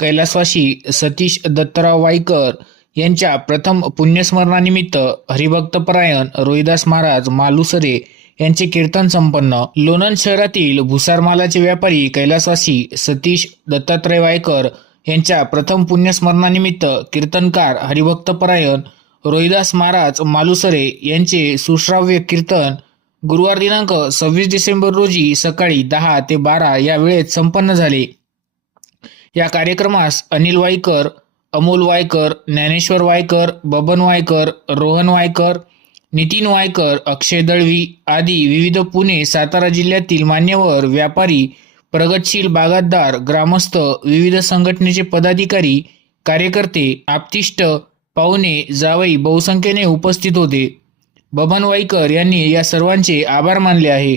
कैलासवासी सतीश दत्तराव वाईकर यांच्या प्रथम पुण्यस्मरणानिमित्त हरिभक्तपरायण रोहिदास महाराज मालुसरे यांचे कीर्तन संपन्न. लोणंद शहरातील भुसारमालाचे व्यापारी कैलासवासी सतीश दत्तात्रय वायकर यांच्या प्रथम पुण्यस्मरणानिमित्त कीर्तनकार हरिभक्तपरायण रोहिदास महाराज मालुसरे यांचे सुश्राव्य कीर्तन गुरुवार दिनांक सव्वीस डिसेंबर रोजी सकाळी दहा ते बारा या वेळेत संपन्न झाले. या कार्यक्रमास अनिल वायकर अमोल वायकर ज्ञानेश्वर वायकर बबन वायकर रोहन वायकर नितीन वायकर अक्षय दळवी आदी विविध पुणे सातारा जिल्ह्यातील मान्यवर व्यापारी प्रगतशील बागायतदार ग्रामस्थ विविध संघटनेचे पदाधिकारी कार्यकर्ते आप्तिष्ट पाहुणे जावई बहुसंख्येने उपस्थित होते. बबन वाईकर यांनी या सर्वांचे आभार मानले आहे.